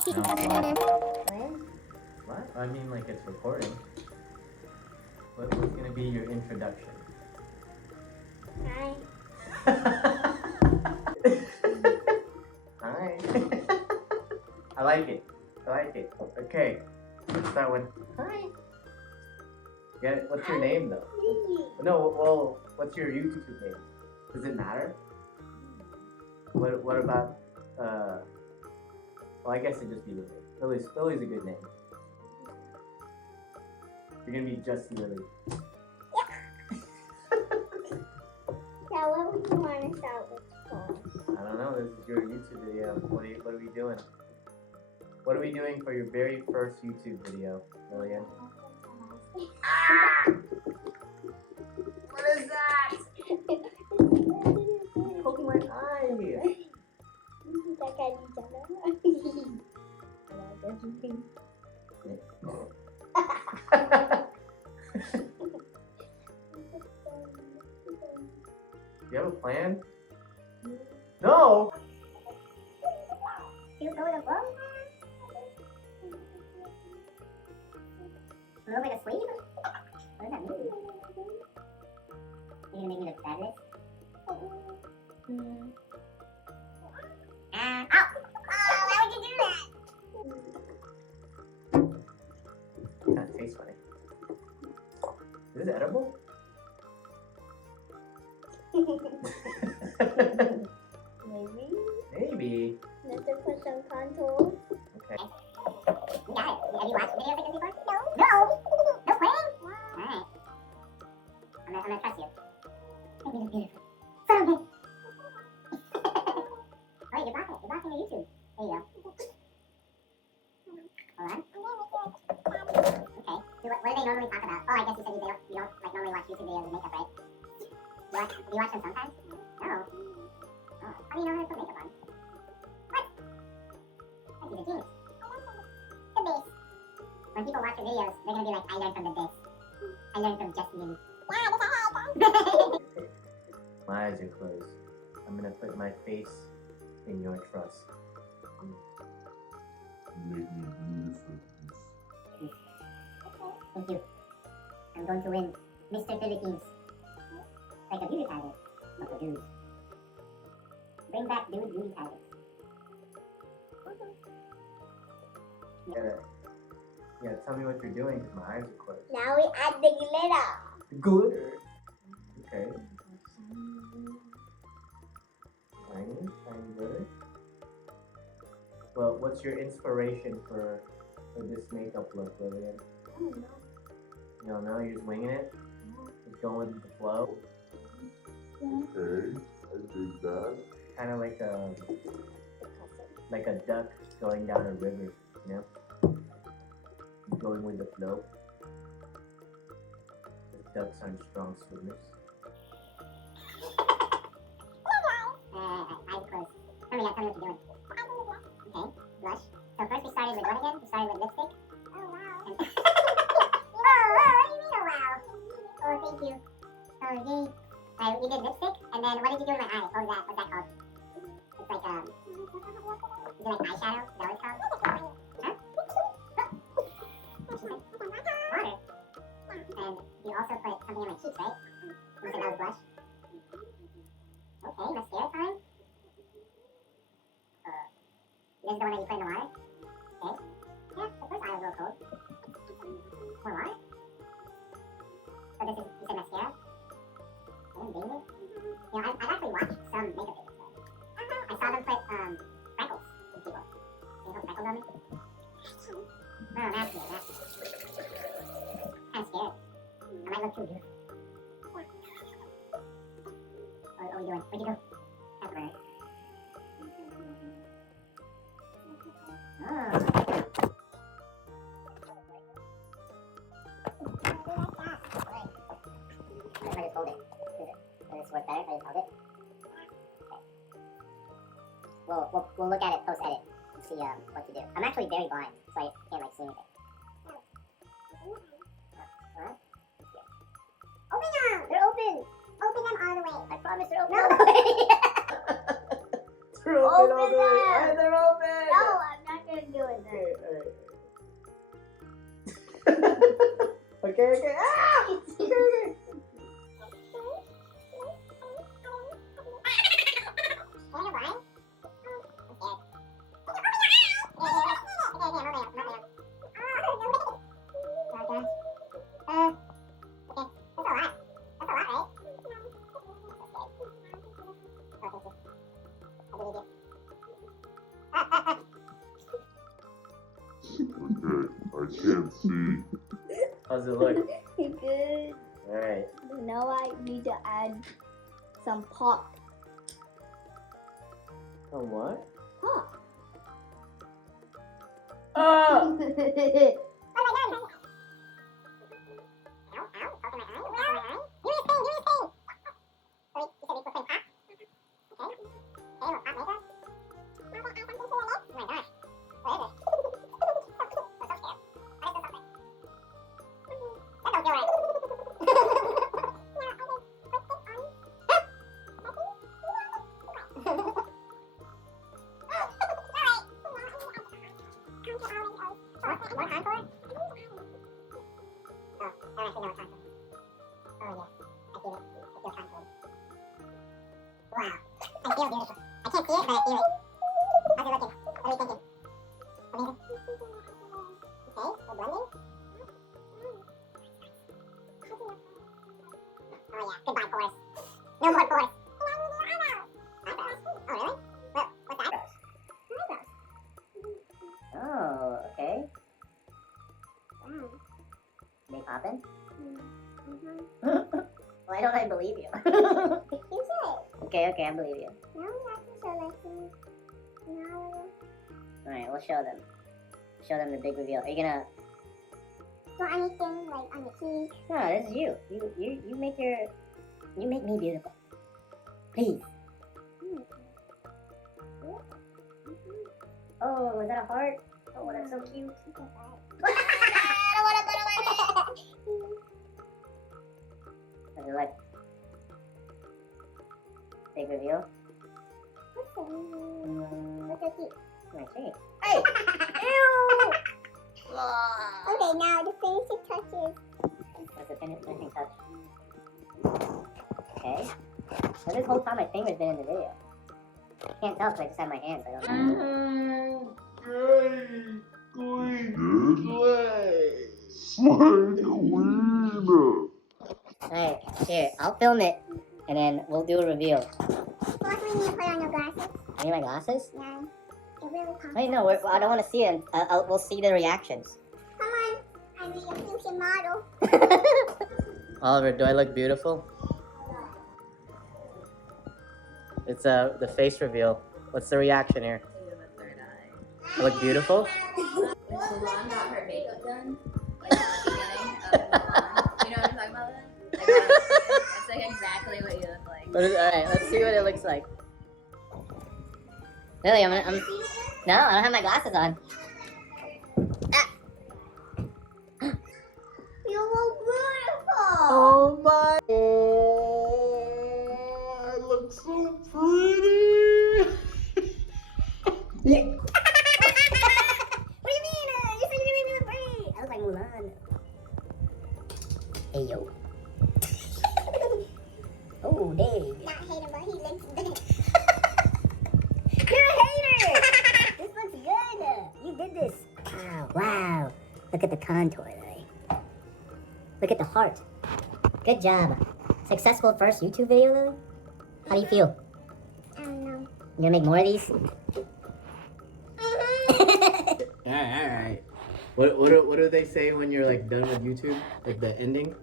What? I mean, like it's recording. What's gonna be your introduction? Hi. Hi. I like it. Okay. Let's start with hi. Get it? What's your name though? No, well, what's your YouTube name? Does it matter? What about well, I guess it'd just be Lily. Lily's a good name. You're gonna be just Lily. Yeah, what would you want to start with first? I don't know, this is your YouTube video. What are we doing? What are we doing for your very first YouTube video, Lillian? What is that? Poking my eye. You have a plan? No! You go to work? You look like a slave? What does that mean? You're gonna make me look fabulous? Ow! Oh, why would you do that? That tastes funny. Is this edible? Maybe. Maybe. Let's put some contour. Okay. You got it. Have you watched videos like this before? No. No? No playing? Alright. I'm gonna trust you. Make me look beautiful. So good. Alright, you're blocking it. You're blocking your YouTube. There you go. Hold on. Okay. So what do they normally talk about? Oh, I guess you said you don't like normally watch YouTube videos with makeup, right? Do you watch them sometimes? No. Oh. How do you know how to put makeup on? What? He's a genius. The base. When people watch your videos, they're gonna be like, I learned from the base. I learned from just me. My eyes are closed. I'm gonna put my face in your trust. Make me beautiful. Thank you. I'm going to win Mr. Philippines. Like a beauty pageant. Not a dude. Bring back dude beauty pageant. Yeah, tell me what you're doing because my eyes are closed. Now we add the glitter. Glitter. Okay. Tiny glitter. Well, what's your inspiration for this makeup look, Lillian? I don't know. You don't know? You're just winging it? Just going with the flow? Okay, I dig that. Kind of like a duck going down a river, you know? Going with the flow. The ducks aren't strong swimmers. Eyes closed. Tell me what you're doing. Okay, blush. So first we started with what again? We started with lipstick. Oh wow. And oh, what do you mean oh wow? Oh, thank you. Oh, yay. We did lipstick, and then what did you do in my eye? What was that? What's that called? It's like, is it like eyeshadow? Is that what it's called? Huh? Water. And you also put something on my cheeks, right? You said that was blush? Okay, mascara time. This is the one that you put in the water? Okay. Yeah, the first eye was a little cold. More water? So this is, you said mascara? I didn't ding it. You know, I've actually watched some makeup videos though. I saw them put freckles in people. Can you put freckles on me? No, not me. Kind of scared. I might look too beautiful. What are we doing? What'd you do? That's right. Oh. If I just hold it, does this work better if I just hold it? Okay. We'll look at it post-edit and see what to do. I'm actually very blind, so I can't like see anything. What? Open them! They're open! Open them all the way. I promise they're open all the way. They're open all the way. them! They're open! No, I'm not gonna do it. okay. Ah! Okay. Okay, I can't see. How's it look? Good. Alright. Now I need to add some pop. Oh, what? Pop. Oh! Wow. I feel beautiful. I can't see it, but I feel it. How's it looking? What are we thinking? Amazing. Okay, we're blending. Oh yeah, goodbye pores. No more pores. Eyebrows. Oh really? What's eyebrows? Eyebrows. Oh, okay. They poppin'? Why don't I believe you? You say. Okay, I believe you. Now we have to show like some. No. Alright, we'll show them. Show them the big reveal. Are you gonna... So anything like on the cheek. No, this is you. You make your... You make me beautiful. Please. Oh, was that a heart? Oh, that's so cute. I don't want to put it on my head. How's it look? Big reveal? What's so cute? My cheek. Hey! Ew! Oh. Okay, now the finishing touches. What's the finishing touch? Okay. So this whole time my finger's been in the video. I can't tell because I just have my hands. I don't know. Slay Queen! Alright, here, I'll film it and then we'll do a reveal. Plus, we need to put on your glasses. I need my glasses? Yeah. It really pops. Wait, no, I don't want to see it. We'll see the reactions. Come on. I'm the future model. Oliver, do I look beautiful? It's the face reveal. What's the reaction here? I look beautiful? When Mulan got her makeup done, like at the beginning of Mulan, you know what I'm talking about? Then? That's like exactly what you look like. Alright, let's see what it looks like. Really, I'm no, I don't have my glasses on. You look beautiful. Oh my! I look so pretty! What do you mean? You said you didn't make me look pretty. I look like Mulan. Hey yo. Oh, dang. Not hater, but he looks good. You're a hater! This looks good! You did this! Wow. Look at the contour there. Look at the heart. Good job. Successful first YouTube video, Lily? How do you feel? I don't know. You gonna make more of these? Alright. What do they say when you're like done with YouTube? Like the ending?